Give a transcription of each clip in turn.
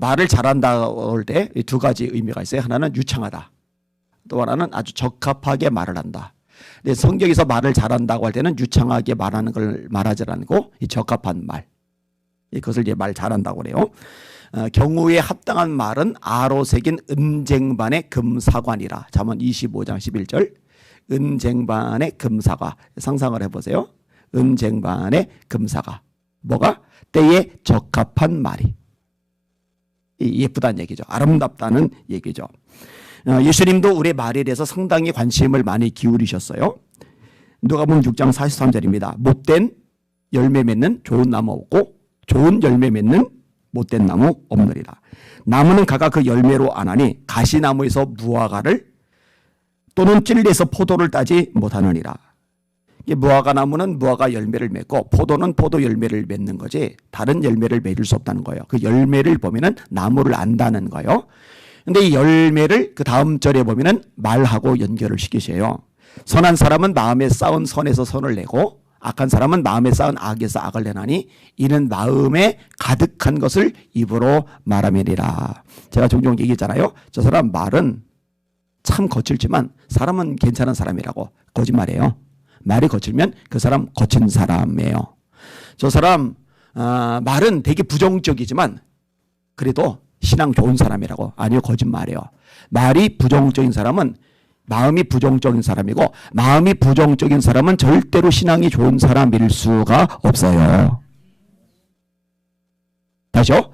말을 잘한다고 할 때 두 가지 의미가 있어요. 하나는 유창하다. 또 하나는 아주 적합하게 말을 한다. 근데 성경에서 말을 잘한다고 할 때는 유창하게 말하는 걸 말하지 않고 이 적합한 말. 이것을 이제 말 잘한다고 그래요. 경우에 합당한 말은 아로 새긴 은쟁반의 금사관이라. 잠언 25장 11절. 은쟁반의 금사과. 상상을 해보세요. 은쟁반의 금사과. 뭐가? 때에 적합한 말이. 예쁘다는 얘기죠. 아름답다는 얘기죠. 예수님도 우리의 말에 대해서 상당히 관심을 많이 기울이셨어요. 누가복음 6장 43절입니다. 못된 열매 맺는 좋은 나무 없고 좋은 열매 맺는 못된 나무 없느니라. 나무는 각각 그 열매로 아나니 가시나무에서 무화과를 또는 찔레에서 포도를 따지 못하느니라. 무화과 나무는 무화과 열매를 맺고 포도는 포도 열매를 맺는 거지 다른 열매를 맺을 수 없다는 거예요. 그 열매를 보면은 나무를 안다는 거예요. 근데 이 열매를 그 다음 절에 보면은 말하고 연결을 시키셔요. 선한 사람은 마음에 쌓은 선에서 선을 내고 악한 사람은 마음에 쌓은 악에서 악을 내나니 이는 마음에 가득한 것을 입으로 말하매니라. 제가 종종 얘기했잖아요. 저 사람 말은 참 거칠지만 사람은 괜찮은 사람이라고. 거짓말이에요. 말이 거칠면 그 사람 거친 사람이에요. 저 사람 말은 되게 부정적이지만 그래도 신앙 좋은 사람이라고. 아니요, 거짓말이에요. 말이 부정적인 사람은 마음이 부정적인 사람이고 마음이 부정적인 사람은 절대로 신앙이 좋은 사람일 수가 없어요. 다시요.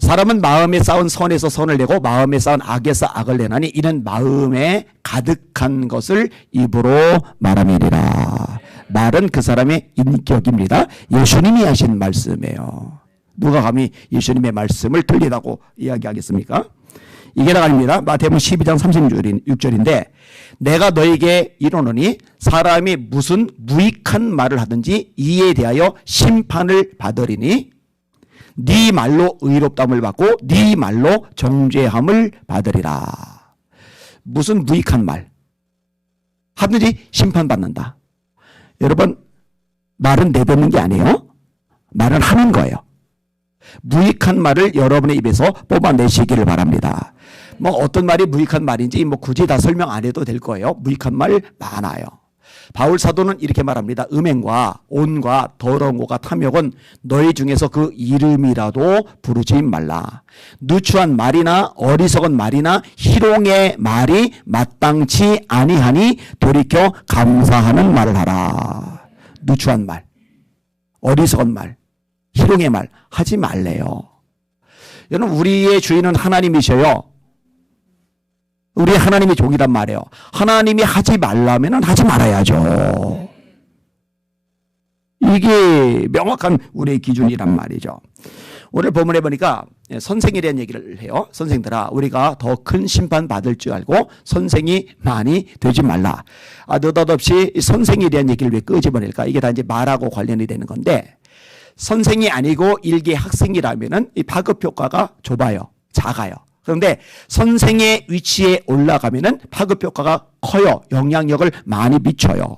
사람은 마음에 쌓은 선에서 선을 내고 마음에 쌓은 악에서 악을 내나니 이는 마음에 가득한 것을 입으로 말함이니라. 말은 그 사람의 인격입니다. 예수님이 하신 말씀이에요. 누가 감히 예수님의 말씀을 틀리다고 이야기하겠습니까? 이게 나갑니다. 마태복음 12장 36절인데 내가 너에게 이르노니 사람이 무슨 무익한 말을 하든지 이에 대하여 심판을 받으리니 네 말로 의롭다함을 받고 네 말로 정죄함을 받으리라. 무슨 무익한 말 하든지 심판받는다. 여러분 말은 내뱉는 게 아니에요. 말은 하는 거예요. 무익한 말을 여러분의 입에서 뽑아내시기를 바랍니다. 뭐 어떤 말이 무익한 말인지 뭐 굳이 다 설명 안 해도 될 거예요. 무익한 말 많아요. 바울 사도는 이렇게 말합니다. 음행과 온과 더러운 것과 탐욕은 너희 중에서 그 이름이라도 부르지 말라. 누추한 말이나 어리석은 말이나 희롱의 말이 마땅치 아니하니 돌이켜 감사하는 말을 하라. 누추한 말, 어리석은 말, 희롱의 말 하지 말래요. 여러분 우리의 주인은 하나님이셔요. 우리 하나님이 종이란 말이에요. 하나님이 하지 말라면 하지 말아야죠. 이게 명확한 우리의 기준이란 말이죠. 오늘 본문에 보니까 선생에 대한 얘기를 해요. 선생들아 우리가 더 큰 심판 받을 줄 알고 선생이 많이 되지 말라. 느닷없이 선생에 대한 얘기를 왜 끄집어낼까? 이게 다 이제 말하고 관련이 되는 건데 선생이 아니고 일개 학생이라면은 이 파급 효과가 좁아요. 작아요. 그런데 선생의 위치에 올라가면은 파급 효과가 커요. 영향력을 많이 미쳐요.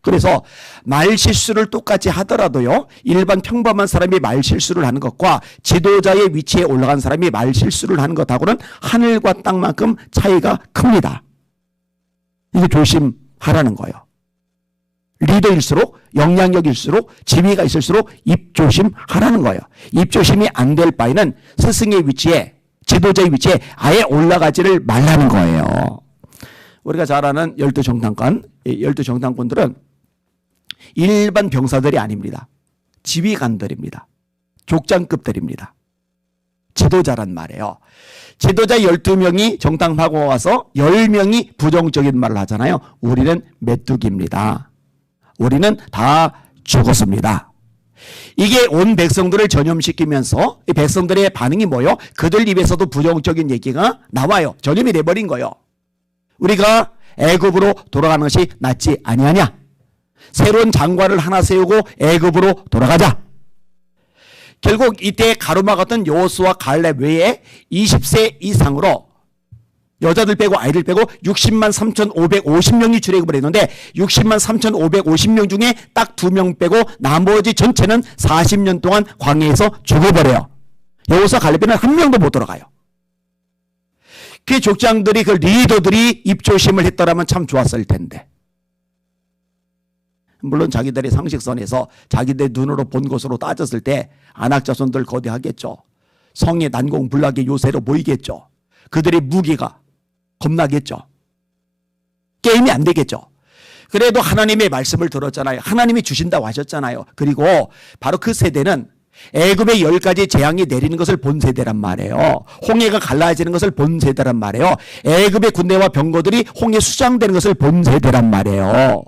그래서 말 실수를 똑같이 하더라도요. 일반 평범한 사람이 말 실수를 하는 것과 지도자의 위치에 올라간 사람이 말 실수를 하는 것하고는 하늘과 땅만큼 차이가 큽니다. 이게 조심하라는 거예요. 리더일수록 영향력일수록 지위가 있을수록 입조심하라는 거예요. 입조심이 안 될 바에는 스승의 위치에 지도자의 위치에 아예 올라가지를 말라는 거예요. 우리가 잘 아는 12정탐관, 12정탐꾼들은 일반 병사들이 아닙니다. 지휘관들입니다. 족장급들입니다. 지도자란 말이에요. 지도자 12명이 정탐하고 와서 10명이 부정적인 말을 하잖아요. 우리는 메뚜기입니다. 우리는 다 죽었습니다. 이게 온 백성들을 전염시키면서 이 백성들의 반응이 뭐예요? 그들 입에서도 부정적인 얘기가 나와요. 전염이 돼버린 거예요. 우리가 애굽으로 돌아가는 것이 낫지 아니하냐? 새로운 장관을 하나 세우고 애굽으로 돌아가자. 결국 이때 가로막았던 여호수아 갈렙 외에 20세 이상으로 여자들 빼고 아이들 빼고 60만 3,550명이 출애굽을 했는데 60만 3,550명 중에 딱 2명 빼고 나머지 전체는 40년 동안 광야에서 죽어버려요. 여호수아 갈렙에는 한 명도 못 들어가요. 그 족장들이, 그 리더들이 입조심을 했더라면 참 좋았을 텐데. 물론 자기들의 상식선에서 자기들 눈으로 본 것으로 따졌을 때 아낙 자손들 거대하겠죠. 성이 난공불락의 요새로 보이겠죠. 그들의 무기가 겁나겠죠. 게임이 안 되겠죠. 그래도 하나님의 말씀을 들었잖아요. 하나님이 주신다고 하셨잖아요. 그리고 바로 그 세대는 애굽의 10가지 재앙이 내리는 것을 본 세대란 말이에요. 홍해가 갈라지는 것을 본 세대란 말이에요. 애굽의 군대와 병거들이 홍해 수장되는 것을 본 세대란 말이에요.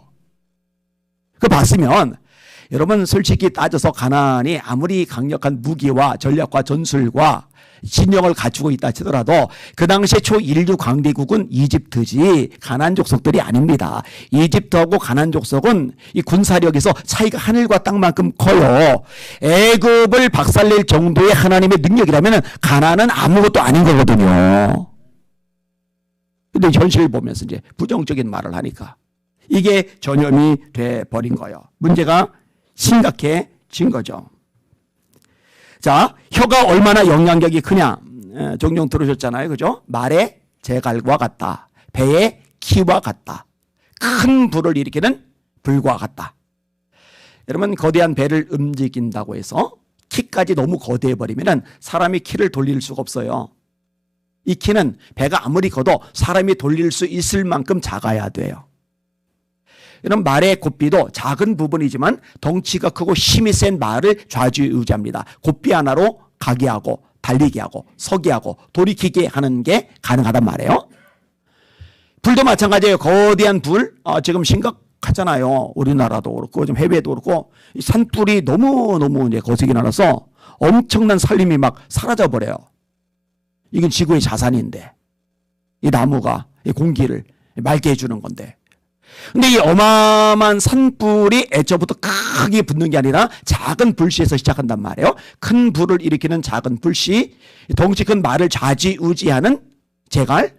그 봤으면 여러분 솔직히 따져서 가나안이 아무리 강력한 무기와 전략과 전술과 진영을 갖추고 있다 치더라도 그 당시에 초인류 강대국은 이집트지 가나안 족속들이 아닙니다. 이집트하고 가나안 족속은 이 군사력에서 차이가 하늘과 땅만큼 커요. 애굽을 박살낼 정도의 하나님의 능력이라면 가나안은 아무것도 아닌 거거든요. 근데 현실을 보면서 이제 부정적인 말을 하니까 이게 전염이 돼 버린 거예요. 문제가 심각해진 거죠. 자, 혀가 얼마나 영향력이 크냐. 종종 들으셨잖아요. 그죠? 말의 재갈과 같다. 배의 키와 같다. 큰 불을 일으키는 불과 같다. 여러분, 거대한 배를 움직인다고 해서 키까지 너무 거대해버리면 사람이 키를 돌릴 수가 없어요. 이 키는 배가 아무리 커도 사람이 돌릴 수 있을 만큼 작아야 돼요. 이런 말의 고삐도 작은 부분이지만 덩치가 크고 힘이 센 말을 좌지우지합니다. 고삐 하나로 가게 하고 달리게 하고 서게 하고 돌이키게 하는 게 가능하단 말이에요. 불도 마찬가지예요. 거대한 불 지금 심각하잖아요. 우리나라도 그렇고 좀 해외도 그렇고 산불이 너무너무 이제 거세게 나서 엄청난 산림이 막 사라져 버려요. 이건 지구의 자산인데 이 나무가 이 공기를 맑게 해주는 건데. 근데 이 어마어마한 산불이 애초부터 크게 붙는 게 아니라 작은 불씨에서 시작한단 말이에요. 큰 불을 일으키는 작은 불씨, 덩치 큰 말을 좌지우지하는 재갈,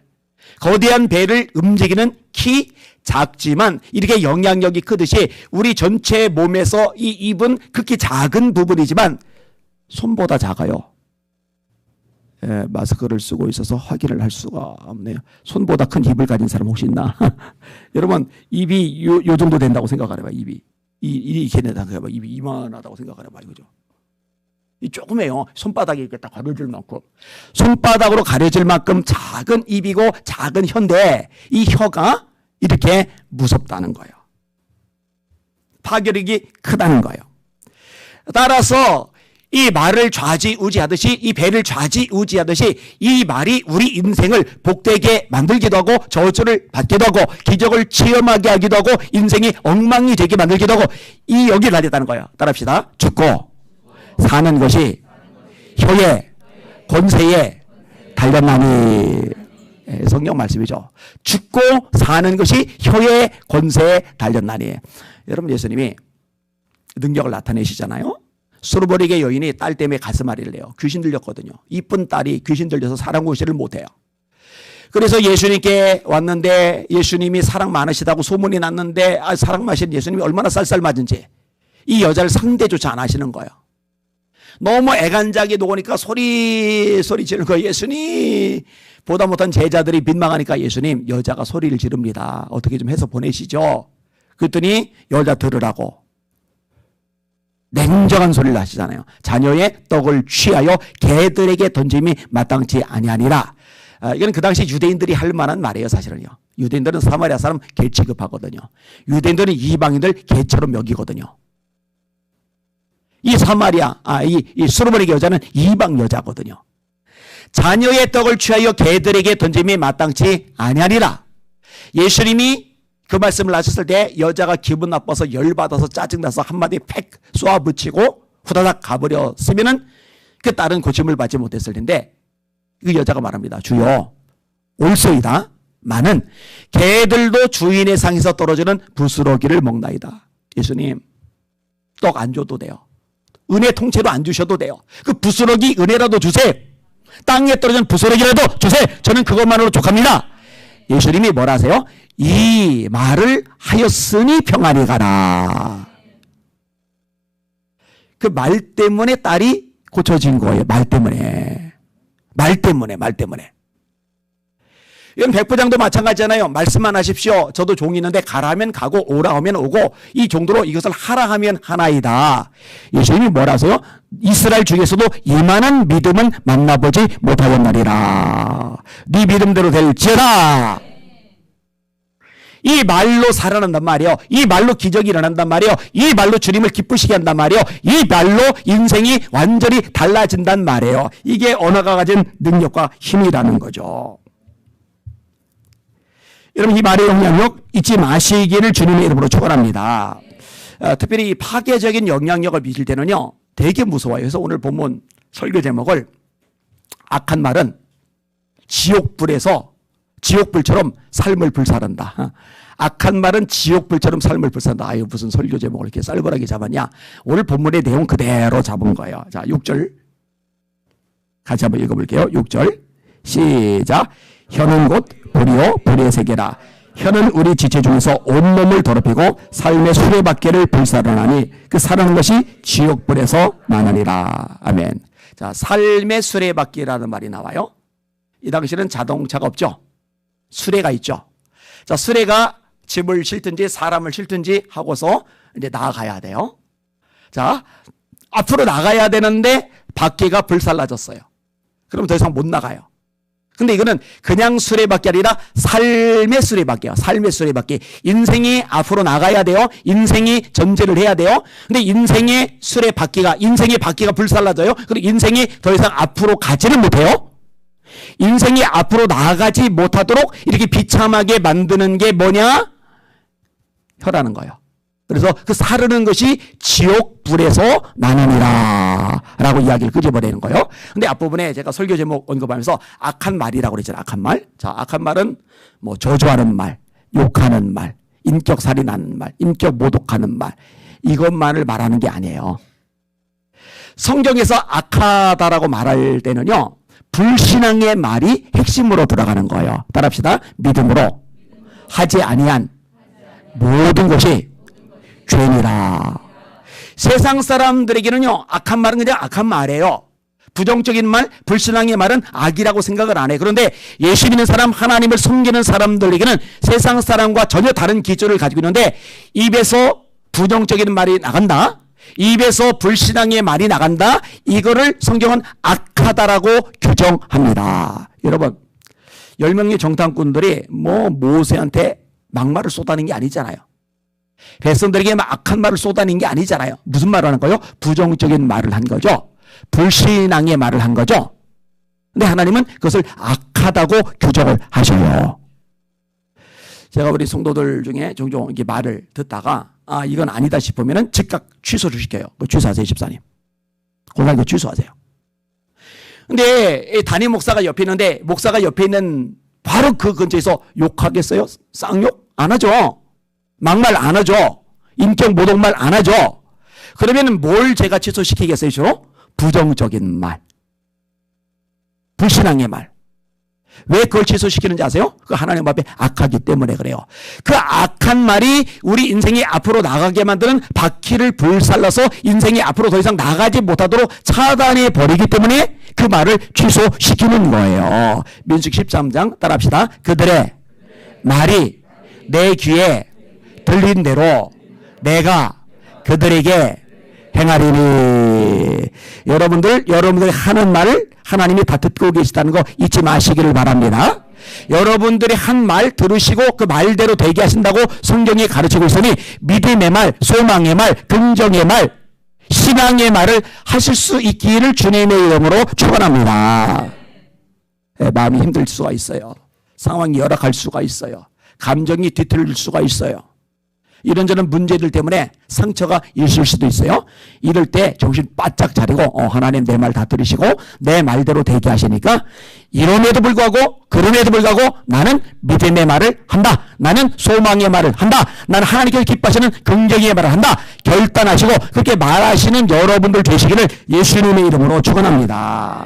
거대한 배를 움직이는 키, 작지만 이렇게 영향력이 크듯이 우리 전체 몸에서 이 입은 극히 작은 부분이지만 손보다 작아요. 예, 마스크를 쓰고 있어서 확인을 할 수가 없네요. 손보다 큰 입을 가진 사람 혹시 있나? 여러분, 입이 요 정도 된다고 생각을 해봐. 입이 이렇게 된다고 해봐. 입이 이만하다고 생각을 해봐. 이거죠. 이 조그매요. 손바닥이 이렇게 딱 가려질 만큼. 손바닥으로 가려질 만큼 작은 입이고 작은 혀인데 이 혀가 이렇게 무섭다는 거예요. 파괴력이 크다는 거예요. 따라서 이 말을 좌지우지하듯이 이 배를 좌지우지하듯이 이 말이 우리 인생을 복되게 만들기도 하고 저주를 받기도 하고 기적을 체험하게 하기도 하고 인생이 엉망이 되게 만들기도 하고 이 여기를 달렸다는 거예요. 따라합시다. 죽고 사는 것이 혀의 권세에 달렸나니. 성경 말씀이죠. 죽고 사는 것이 혀의 권세에 달렸나니. 여러분, 예수님이 능력을 나타내시잖아요. 수르보릭의 여인이 딸 때문에 가슴앓이를 해요. 귀신 들렸거든요. 이쁜 딸이 귀신 들려서 사랑 고시를 못해요. 그래서 예수님께 왔는데 예수님이 사랑 많으시다고 소문이 났는데 사랑 마신 예수님이 얼마나 쌀쌀맞은지 이 여자를 상대조차 안 하시는 거예요. 너무 애간장이 녹으니까 소리 지르는 거예요. 예수님. 보다 못한 제자들이 민망하니까 예수님, 여자가 소리를 지릅니다. 어떻게 좀 해서 보내시죠. 그랬더니 여자 들으라고 냉정한 소리를 하시잖아요. 자녀의 떡을 취하여 개들에게 던짐이 마땅치 아니하니라. 이건 그 당시 유대인들이 할 만한 말이에요. 사실은요. 유대인들은 사마리아 사람 개 취급하거든요. 유대인들은 이방인들 개처럼 여기거든요. 이 사마리아 이 수르보릭의 여자는 이방 여자거든요. 자녀의 떡을 취하여 개들에게 던짐이 마땅치 아니하니라. 예수님이 그 말씀을 하셨을 때 여자가 기분 나빠서 열받아서 짜증나서 한마디 팩 쏘아붙이고 후다닥 가버렸으면은 그 딸은 고침을 받지 못했을 텐데 그 여자가 말합니다. 주여 올소이다. 많은 개들도 주인의 상에서 떨어지는 부스러기를 먹나이다. 예수님, 떡 안 줘도 돼요. 은혜 통째로 안 주셔도 돼요. 그 부스러기 은혜라도 주세요. 땅에 떨어진 부스러기라도 주세요. 저는 그것만으로 족합니다. 예수님이 뭐라 하세요? 이 말을 하였으니 평안히 가라. 그 말 때문에 딸이 고쳐진 거예요. 말 때문에. 말 때문에. 이건 백부장도 마찬가지잖아요. 말씀만 하십시오. 저도 종이 있는데 가라면 가고 오라 하면 오고 이 정도로 이것을 하라 하면 하나이다. 예수님이 뭐라서요? 이스라엘 중에서도 이만한 믿음은 만나보지 못하였나리라. 네 믿음대로 될지어다. 이 말로 살아난단 말이에요. 이 말로 기적이 일어난단 말이에요. 이 말로 주님을 기쁘시게 한단 말이에요. 이 말로 인생이 완전히 달라진단 말이에요. 이게 언어가 가진 능력과 힘이라는 거죠. 여러분, 이 말의 영향력 잊지 마시기를 주님의 이름으로 축원합니다. 특별히 이 파괴적인 영향력을 미칠 때는요, 되게 무서워요. 그래서 오늘 본문 설교 제목을 악한 말은 지옥불처럼 삶을 불사른다. 악한 말은 지옥불처럼 삶을 불사른다. 아유, 무슨 설교 제목을 이렇게 쌀벌하게 잡았냐. 오늘 본문의 내용 그대로 잡은 거예요. 자, 6절 같이 한번 읽어볼게요. 6절 시작. 혀는 곧 불이요 불의 세계라. 혀는 우리 지체 중에서 온몸을 더럽히고 삶의 수레바퀴를 불사르나니 그 사르는 것이 지옥불에서 나느니라. 아멘. 자, 삶의 수레바퀴라는 말이 나와요. 이 당시는 자동차가 없죠. 수레가 있죠. 자, 수레가 짐을 싣든지 사람을 싣든지 하고서 이제 나아가야 돼요. 자, 앞으로 나가야 되는데 바퀴가 불살라졌어요. 그럼 더 이상 못 나가요. 근데 이거는 그냥 수레바퀴 아니라 삶의 수레바퀴야. 삶의 수레바퀴. 인생이 앞으로 나가야 돼요. 인생이 전제를 해야 돼요. 근데 인생의 수레바퀴가, 인생의 바퀴가 불살라져요. 그리고 인생이 더 이상 앞으로 가지는 못해요. 인생이 앞으로 나아가지 못하도록 이렇게 비참하게 만드는 게 뭐냐? 혀라는 거예요. 그래서 그 사르는 것이 지옥불에서 나느니라 라고 이야기를 끄집어내는 거예요. 근데 앞부분에 제가 설교 제목 언급하면서 악한 말이라고 그랬잖아요. 악한 말. 자, 악한 말은 뭐 저주하는 말, 욕하는 말, 인격 살인하는 말, 인격 모독하는 말, 이것만을 말하는 게 아니에요. 성경에서 악하다라고 말할 때는요, 불신앙의 말이 핵심으로 들어가는 거예요. 따라합시다. 믿음으로 하지 아니한 모든 것이 죄니라. 세상 사람들에게는요, 악한 말은 그냥 악한 말이에요. 부정적인 말, 불신앙의 말은 악이라고 생각을 안 해요. 그런데 예수 믿는 사람, 하나님을 섬기는 사람들에게는 세상 사람과 전혀 다른 기조를 가지고 있는데, 입에서 부정적인 말이 나간다, 입에서 불신앙의 말이 나간다, 이거를 성경은 악하다라고 규정합니다. 여러분, 10명의 정탐꾼들이 모세한테 막말을 쏟아낸 게 아니잖아요. 백성들에게 막 악한 말을 쏟아낸 게 아니잖아요. 무슨 말을 하는 거예요? 부정적인 말을 한 거죠. 불신앙의 말을 한 거죠. 근데 하나님은 그것을 악하다고 규정을 하셔요. 제가 우리 성도들 중에 종종 이렇게 말을 듣다가 이건 아니다 싶으면은 즉각 취소를 시켜요. 취소하세요, 집사님. 고등학교 취소하세요. 근데 담임 목사가 옆에 있는데, 목사가 옆에 있는 바로 그 근처에서 욕하겠어요? 쌍욕? 안 하죠. 막말 안 하죠. 인격 모독말 안 하죠. 그러면 뭘 제가 취소시키겠어요? 주로 부정적인 말, 불신앙의 말. 왜 그걸 취소시키는지 아세요? 그 하나님 앞에 악하기 때문에 그래요. 그 악한 말이 우리 인생이 앞으로 나가게 만드는 바퀴를 불살라서 인생이 앞으로 더 이상 나가지 못하도록 차단해 버리기 때문에 그 말을 취소시키는 거예요. 민수기 13장 따라합시다. 그들의 말이 내 귀에 들린 대로 내가 그들에게 행하리니. 여러분들이 하는 말을 하나님이 다 듣고 계시다는 거 잊지 마시기를 바랍니다. 여러분들이 한 말 들으시고 그 말대로 되게 하신다고 성경이 가르치고 있으니 믿음의 말, 소망의 말, 긍정의 말, 신앙의 말을 하실 수 있기를 주님의 이름으로 축원합니다. 마음이 힘들 수가 있어요. 상황이 열악할 수가 있어요. 감정이 뒤틀릴 수가 있어요. 이런저런 문제들 때문에 상처가 있을 수도 있어요. 이럴 때 정신 바짝 차리고 하나님 내 말 다 들으시고 내 말대로 되게 하시니까 이럼에도 불구하고 그럼에도 불구하고 나는 믿음의 말을 한다. 나는 소망의 말을 한다. 나는 하나님께서 기뻐하시는 긍정의 말을 한다. 결단하시고 그렇게 말하시는 여러분들 되시기를 예수님의 이름으로 축원합니다.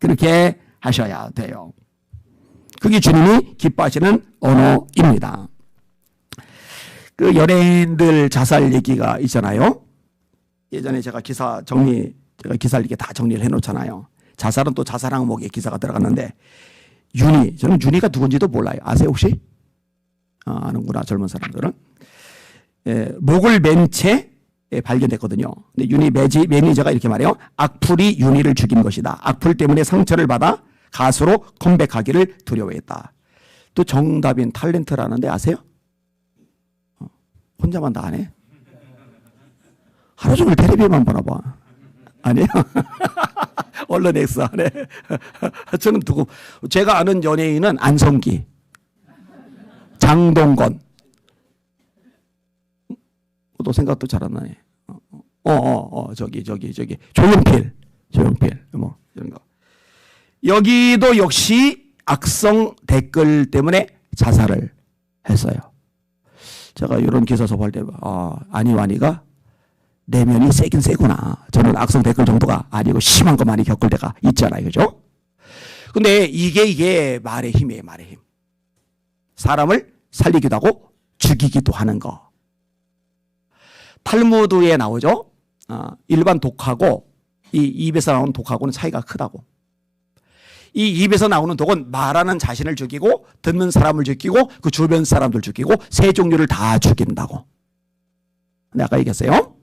그렇게 하셔야 돼요. 그게 주님이 기뻐하시는 언어입니다. 그 연예인들 자살 얘기가 있잖아요. 예전에 제가 기사 정리 제가 기사를 이렇게 다 정리를 해놓잖아요. 자살은 또 자살 항목에 기사가 들어갔는데 윤희, 저는 윤희가 누군지도 몰라요. 아세요 혹시? 아는구나 젊은 사람들은. 목을 맨 채 발견됐거든요. 근데 윤희 매니저가 이렇게 말해요. 악플이 윤희를 죽인 것이다. 악플 때문에 상처를 받아 가수로 컴백하기를 두려워했다. 또 정답인 탤런트라는데 아세요? 혼자만 다 안 해? 하루 종일 텔레비만 보나 봐. 아니에요? 언론 X 안 해. 저는 누구, 제가 아는 연예인은 안성기, 장동건, 또 생각도 잘 안 나네. 저기, 조용필, 뭐, 이런 거. 여기도 역시 악성 댓글 때문에 자살을 했어요. 제가 이런 기사 접할 때, 아니와니가 내면이 세긴 세구나. 저는 악성 댓글 정도가 아니고 심한 거 많이 겪을 때가 있잖아요. 그죠? 근데 이게 말의 힘이에요, 말의 힘. 사람을 살리기도 하고 죽이기도 하는 거. 탈무드에 나오죠? 일반 독하고 이 입에서 나오는 독하고는 차이가 크다고. 이 입에서 나오는 독은 말하는 자신을 죽이고 듣는 사람을 죽이고 그 주변 사람들 죽이고 세 종류를 다 죽인다고. 근데 아까 얘기했어요.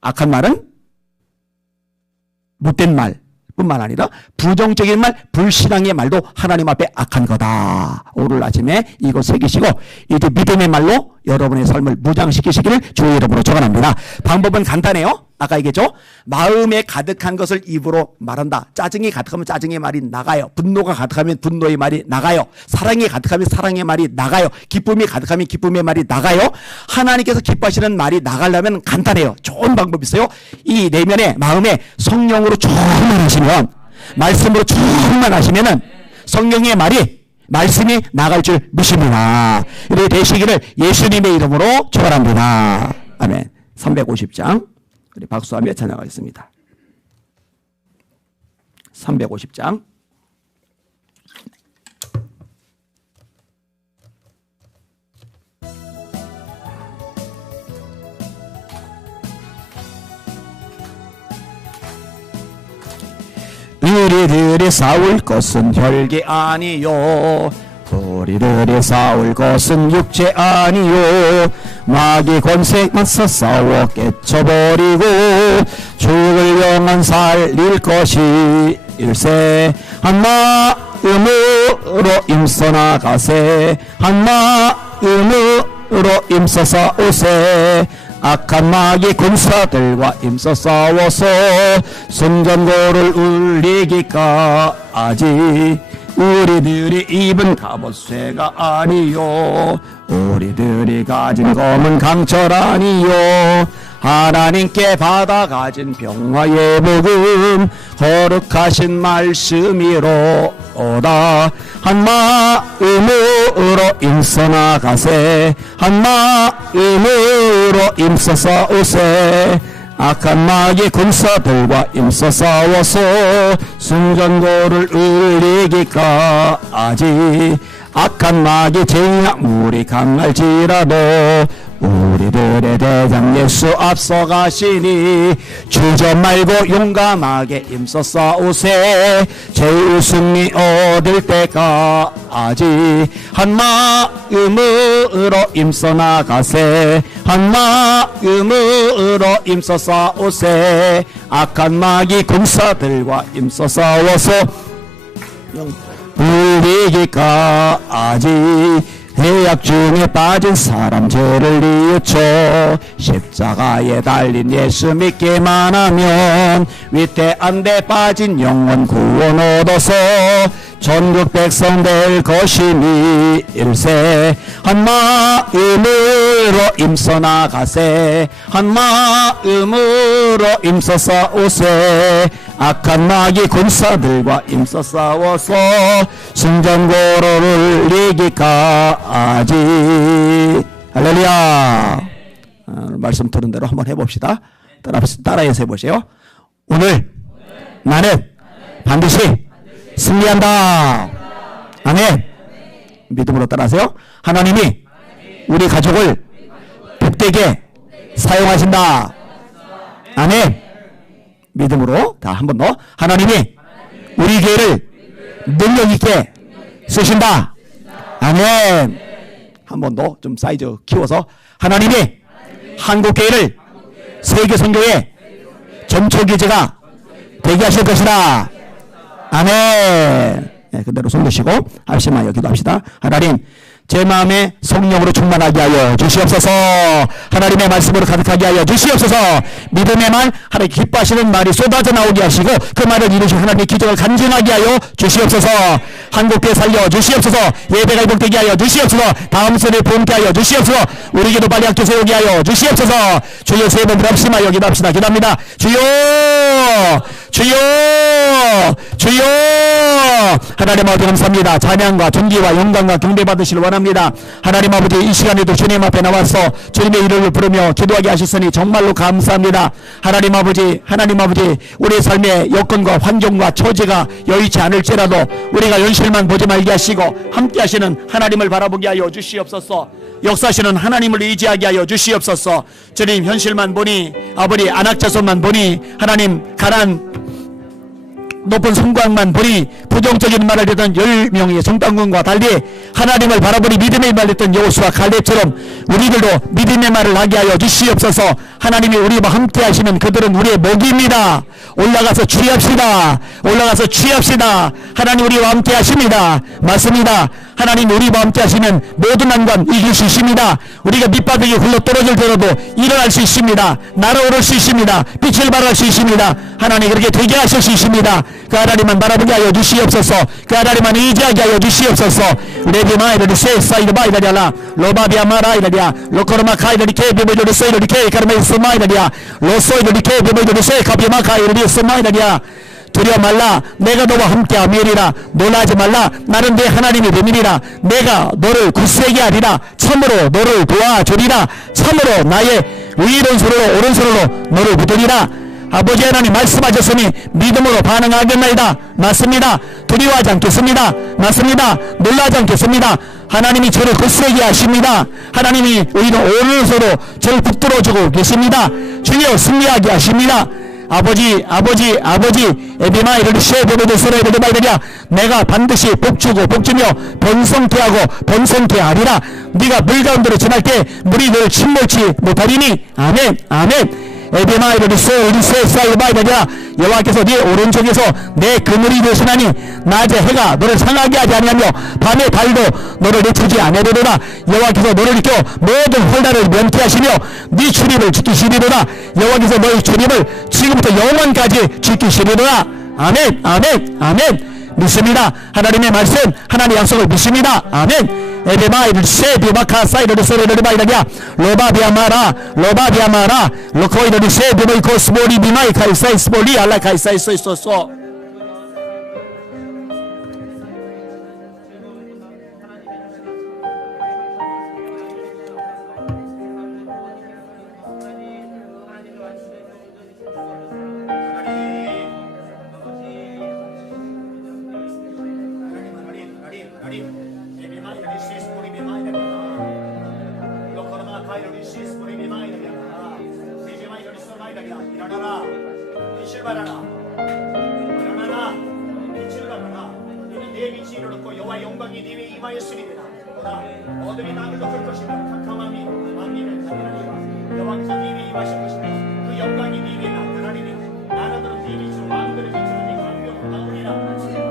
악한 말은 못된 말뿐만 아니라 부정적인 말, 불신앙의 말도 하나님 앞에 악한 거다. 오늘 아침에 이거 새기시고 이제 믿음의 말로 여러분의 삶을 무장시키시기를 주의 이름으로 축원합니다. 방법은 간단해요. 아까 얘기했죠. 마음에 가득한 것을 입으로 말한다. 짜증이 가득하면 짜증의 말이 나가요. 분노가 가득하면 분노의 말이 나가요. 사랑이 가득하면 사랑의 말이 나가요. 기쁨이 가득하면 기쁨의 말이 나가요. 하나님께서 기뻐하시는 말이 나가려면 간단해요. 좋은 방법이 있어요. 이 내면에 마음에 성령으로 충만하시면, 말씀으로 충만하시면은 성령의 말씀이 나갈 줄 믿습니다. 이렇게 되시기를 예수님의 이름으로 축원합니다. 아멘. 350장 우리 박수하며 찬양하겠습니다. 350장. 우리들이 싸울 것은 혈기 아니요, 우리들이 싸울 것은 육체 아니요, 마귀 권세 맞서 싸워 깨쳐버리고 죽을 영혼 살릴 것이 일세. 한 마음으로 임서 나가세, 한 마음으로 임서 싸우세. 악한 마귀 군사들과 임서 싸워서 승전고를 울리기까지 우리들이 입은 갑옷쇠가 아니요, 우리들이 가진 검은 강철 아니요, 하나님께 받아 가진 평화의 복음 거룩하신 말씀이로다. 한 마음으로 임서 나가세, 한 마음으로 임서 싸우세. 악한 마귀 군사들과 임서 싸워서 승전고를 울리기까지 악한 마귀 제약물이 강할지라도 우리들의 대장 예수 앞서 가시니 주저 말고 용감하게 임서 싸우세. 제일 승리 얻을 때까지 한 마음으로 임서 나가세, 한 마음으로 임서 싸우세. 악한 마귀 군사들과 임서 싸워서 울리기까지 해약 중에 빠진 사람 죄를 뉘우쳐 십자가에 달린 예수 믿기만 하면 위태한 데 빠진 영혼 구원 얻어서 전국 백성 될 것이니 일세. 한 마음으로 임서 나가세, 한 마음으로 임서 싸우세. 악한 마귀 군사들과 임서 싸워서 승전고를 울리기까지. 할렐루야. 말씀 들은 대로 한번 해봅시다. 따라해서 해보세요. 오늘 나는 반드시 승리한다. 아멘. 믿음으로 따라하세요. 하나님이 우리 가족을 복되게 사용하신다. 아멘. 믿음으로. 다 한 번 더. 하나님이 우리 교회를 능력 있게 쓰신다. 아멘. 한 번 더 좀 사이즈 키워서 하나님이 한국 교회를 세계 선교의 점초기제가 되게 하실 것이다. 아멘. 네, 그대로 손 드시고 합심하여 기도합시다. 하나님, 제 마음에 성령으로 충만하게 하여 주시옵소서. 하나님의 말씀으로 가득하게 하여 주시옵소서. 믿음의 말, 하나님 기뻐하시는 말이 쏟아져 나오게 하시고 그 말을 이루신 하나님의 기적을 간증하게 하여 주시옵소서. 한국교회 살려 주시옵소서. 예배가 회복되게 하여 주시옵소서. 다음 세대 부흥케 하여 주시옵소서. 우리 기도 빨리 학교 세우게 하여 주시옵소서. 주여 세 번 합심하여 기도합시다. 기도합니다. 주여, 주여, 주여. 하나님 아버지 감사합니다. 찬양과 존귀와 영광과 경배 받으시길 원합니다. 하나님 아버지 이 시간에도 주님 앞에 나와서 주님의 이름을 부르며 기도하게 하셨으니 정말로 감사합니다. 하나님 아버지 우리의 삶의 여건과 환경과 처지가 여의치 않을지라도 우리가 연실만 보지 말게 하시고 함께 하시는 하나님을 바라보게 하여 주시옵소서. 역사하시는 하나님을 의지하게 하여 주시옵소서. 주님 현실만 보니 아버지 안악자손만 보니 하나님 가난 높은 성곽만 보니 부정적인 말을 했던 10명의 정당군과 달리 하나님을 바라보니 믿음의 말을 했던 여호수아 갈렙처럼 우리들도 믿음의 말을 하게 하여 주시옵소서. 하나님이 우리와 함께 하시면 그들은 우리의 목입니다. 올라가서 취합시다. 올라가서 취합시다. 하나님 우리와 함께 하십니다. 맞습니다. 하나님 우리와 함께 하시면 모든 난관 이길 수 있습니다. 우리가 밑바닥에 굴러 떨어질 때라도 일어날 수 있습니다. 날아오를 수 있습니다. 빛을 발할 수 있습니다. 하나님 그렇게 되게 하실 수 있습니다. 그 하나님만 바라보게 하여 주시옵소서. 그 하나님만 의지하게 하여 주시옵소서. 레비마이르리 세사이르바이르리아라 로바비아마라이르리아 로코르마카이르리 케비보이르리 세이르리 케이카르메이스마이르리아 로소이르리 케비보이르리 세이카비마카이르리 스마이르리아 두려워 말라. 내가 너와 함께함이리라. 놀라지 말라. 나는 내 하나님이 됨이니라. 내가 너를 굳세게 하리라. 참으로 너를 도와주리라. 참으로 나의 왼손으로 오른손으로 너를 붙으리라. 아버지 하나님 말씀하셨으니 믿음으로 반응하겠나이다. 맞습니다. 두려워하지 않겠습니다. 맞습니다. 놀라지 않겠습니다. 하나님이 저를 굳세게 하십니다. 하나님이 오른손으로 저를 붙들어주고 계십니다. 주여 승리하게 하십니다. 아버지 에비마이를 쉐베베드 소레베드 바이드냐 내가 반드시 복주고 복주며 번성케 하고 번성케 하리라. 네가 물 가운데로 지날 때 물이 널 침몰치 못하리니. 아멘 아멘. 에비마이를 리세사이바이드냐 여호와께서 네 오른쪽에서 내 그물이 되시나니 낮에 해가 너를 상하게 하지 아니하며 밤에 달도 너를 늦추지 아니하리로다. 여호와께서 너를 이겨 모든 홀다를 면피하시며 네 출입을 지키시리로다. 여호와께서 너의 출입을 지금부터 영원까지 지키시리로다. 아멘 아멘 아멘. 믿습니다. 하나님의 말씀 하나님의 약속을 믿습니다. 아멘. 에베마이를 세비마카 사이르르 소레르르 바이라냐 로바비아마라 로코이르르 세비마이 코스모리 비마이 카이사이 스몰리 알라 카이사이 소이소소. 일어나라 빛을 발하라 일어나라 빛을 발하라. 이는 내 빛이 이르렀고 여호와의 영광이 네 위에 임하였으리라. 보라 어둠이 나를 덮을 것이며 캄캄함이 만민을 가리라니라. 여호와께서 네 위에 임하실 것이며 그 영광이 네 위에 나타나리니 나라들은 네 빛으로 왕들을 비추는 네 광명으로 나오리라.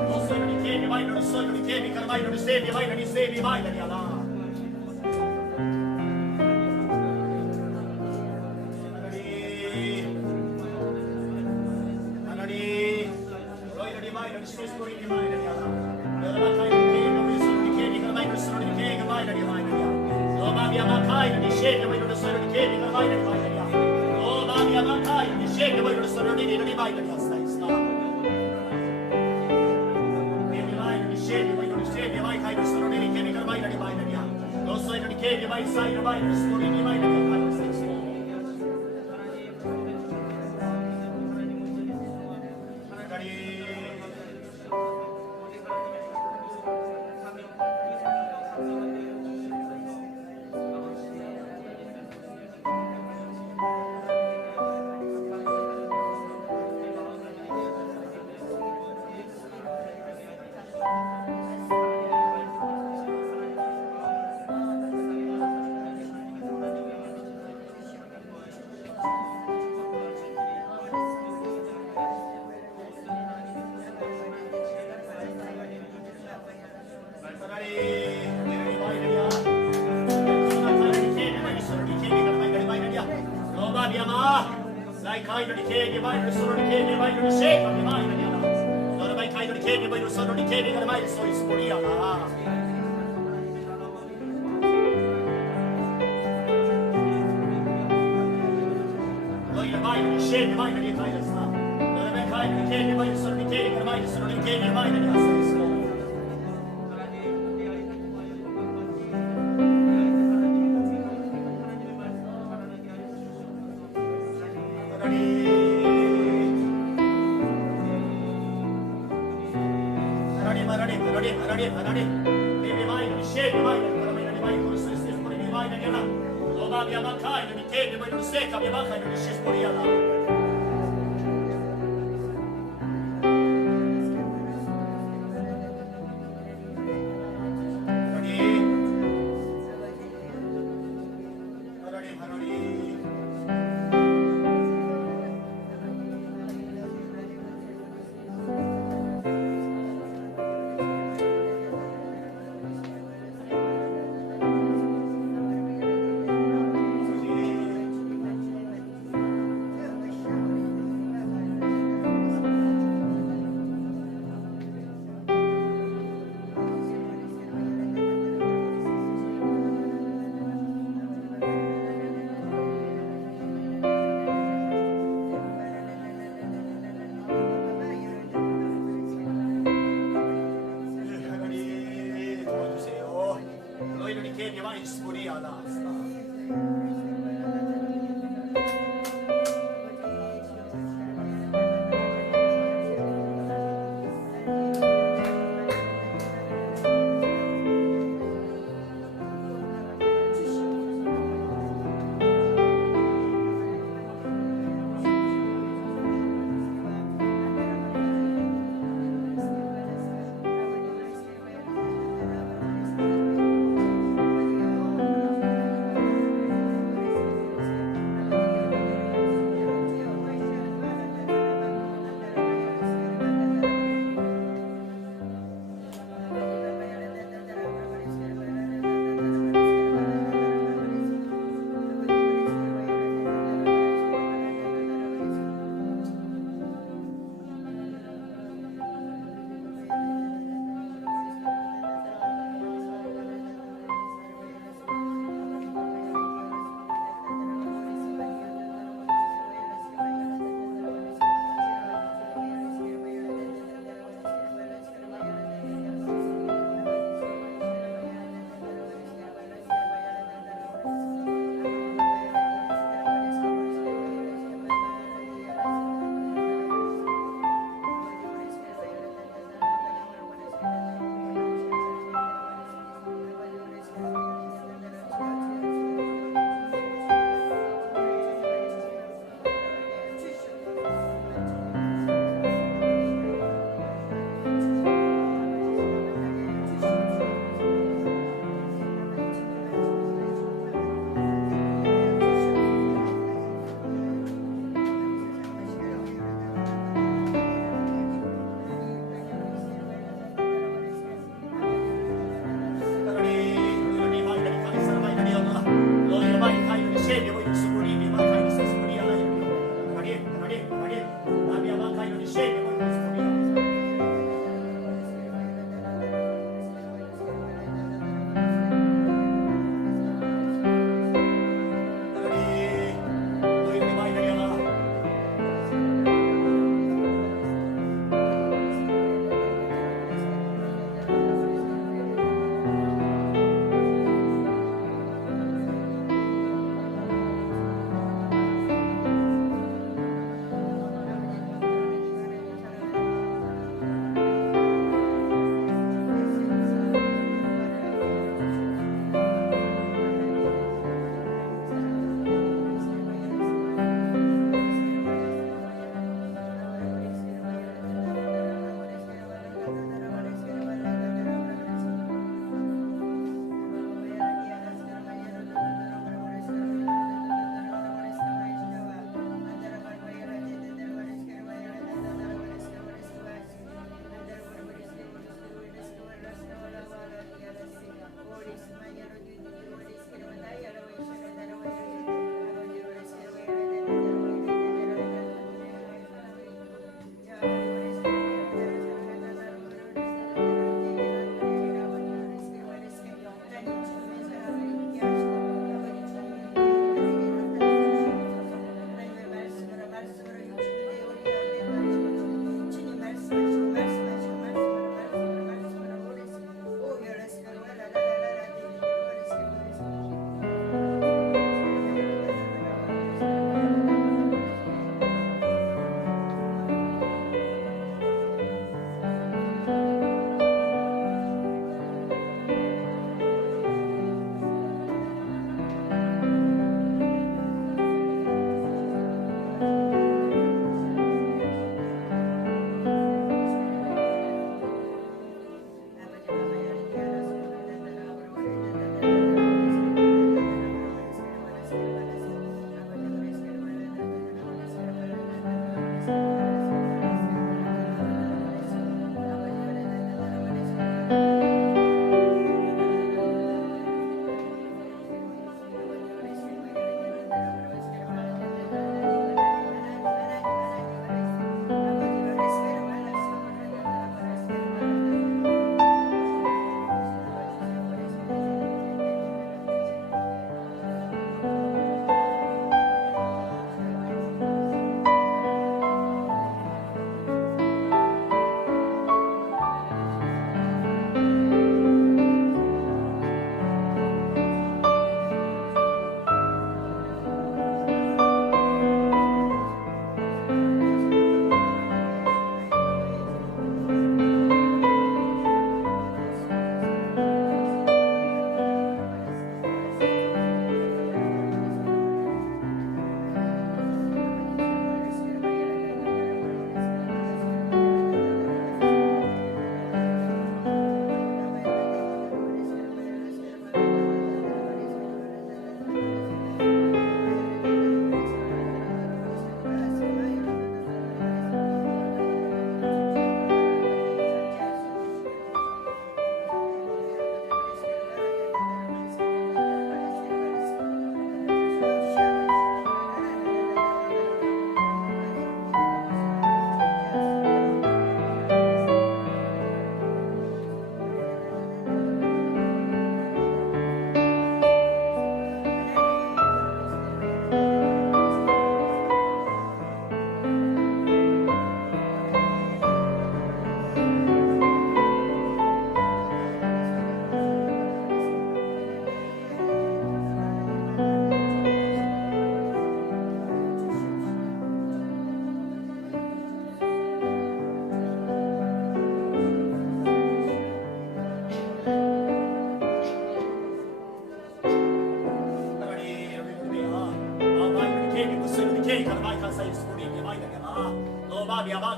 너소이르니 케비마이르니 소이르니 케비카르마이르니 세비마이르니 세비마이르니아라.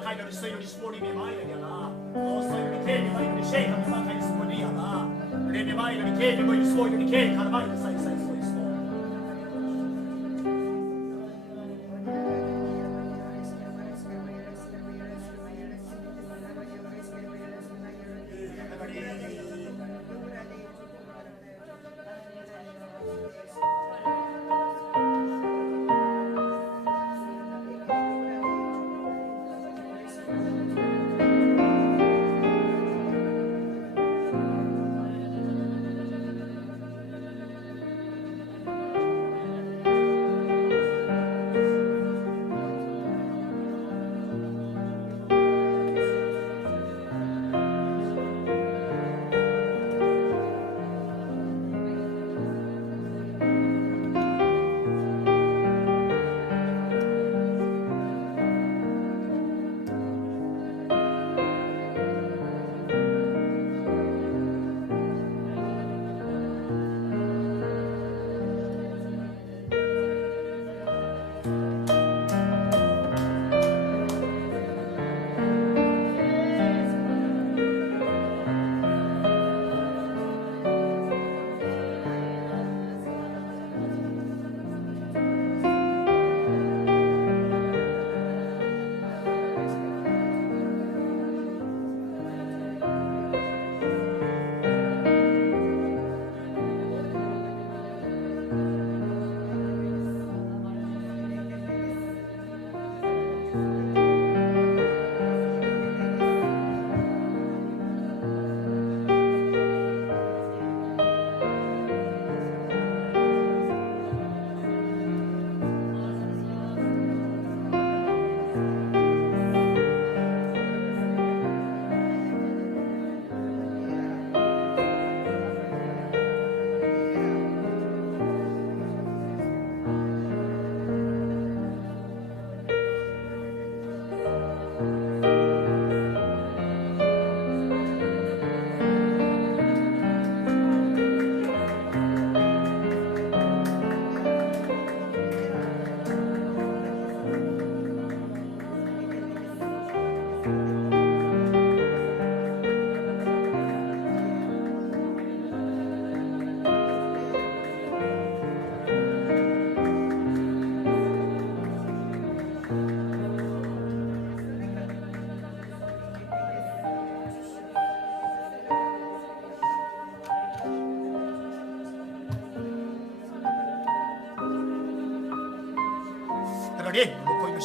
kaidori soyori spori me mai yana. O soyori ke me mai she ka me kai spori yana. Re me mai ke me mai soyori ke ka mai sai sai soy so.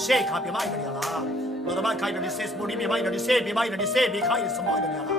Shake up your mind, Yala. Well, the man kind of says, Body be mind, and say, be mind, and say, be kind of some more than Yala.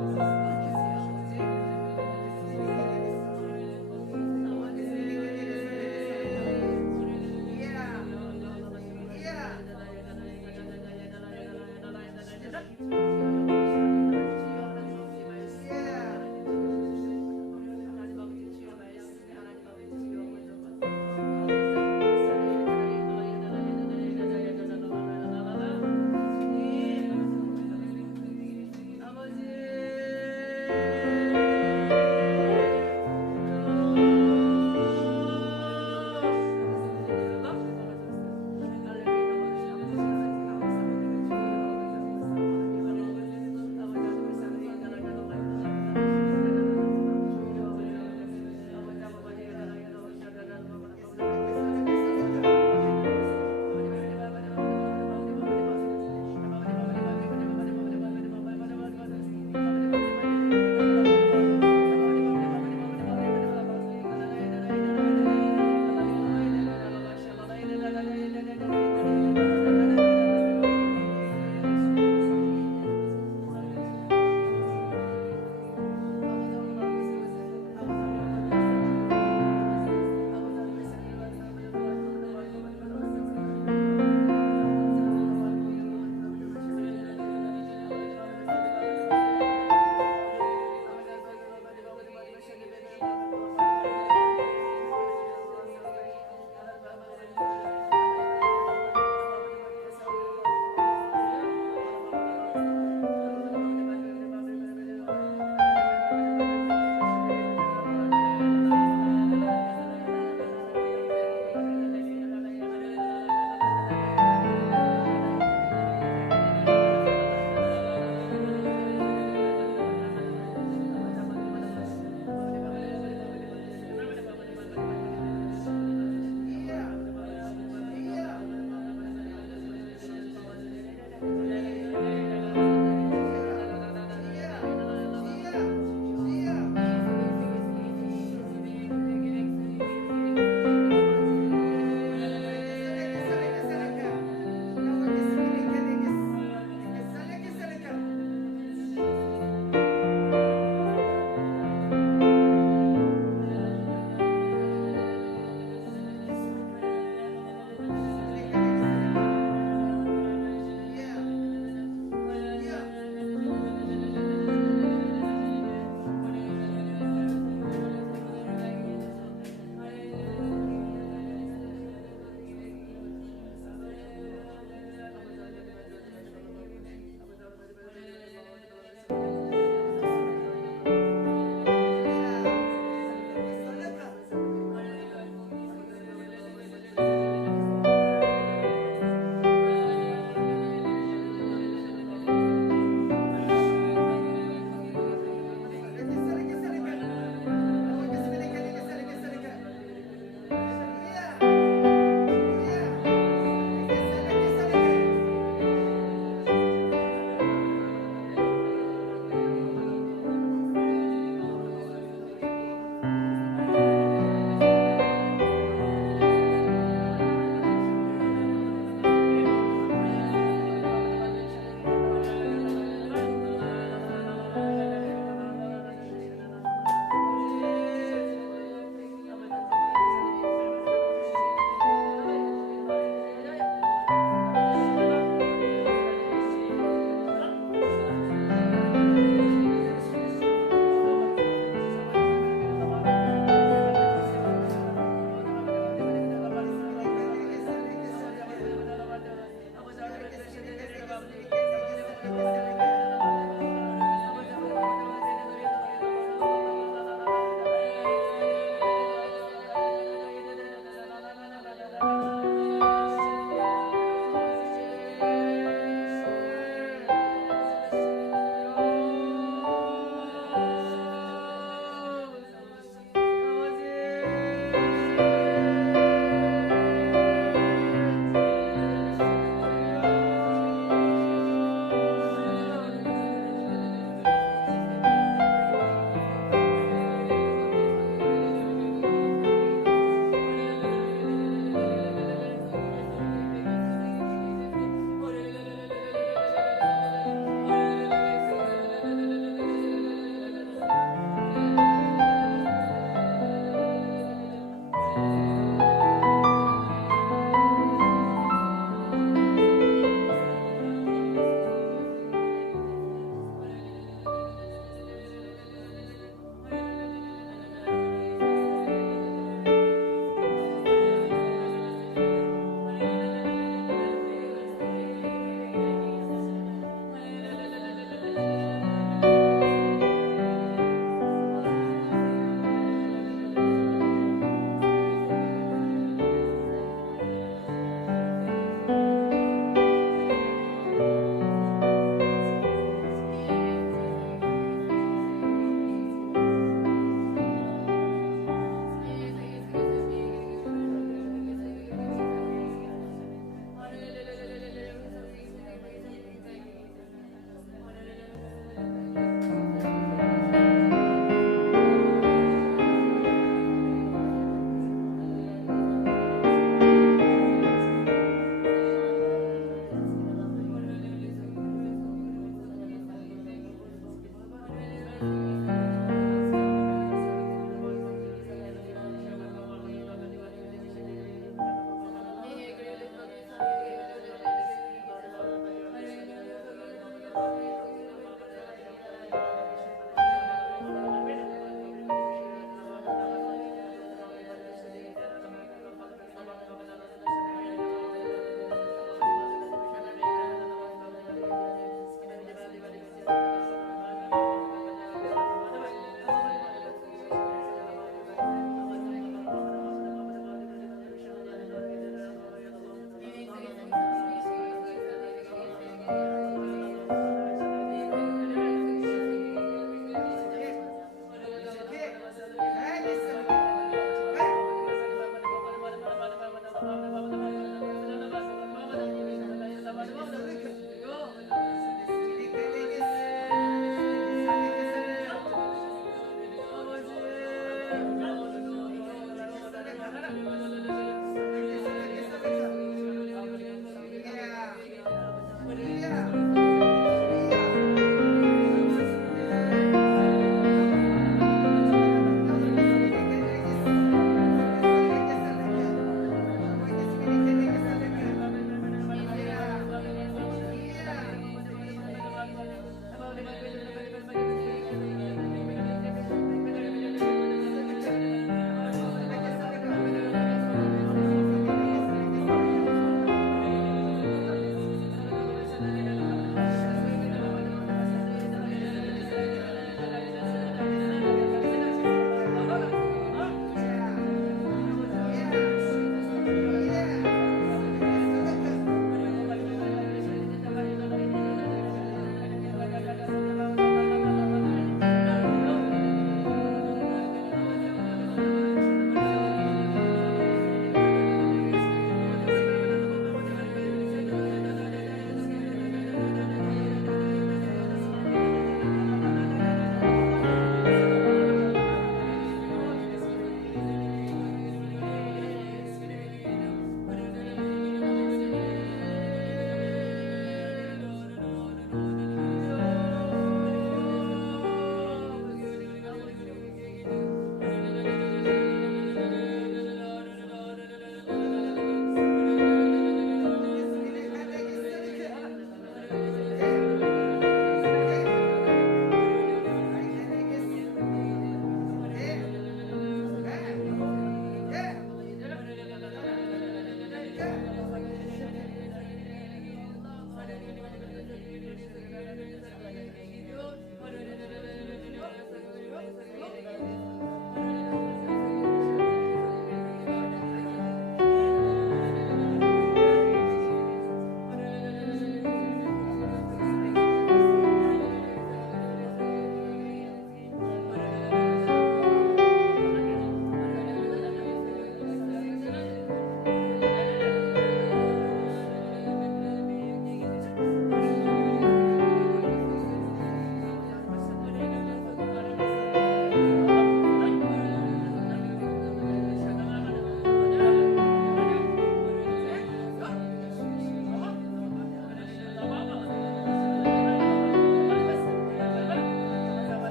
나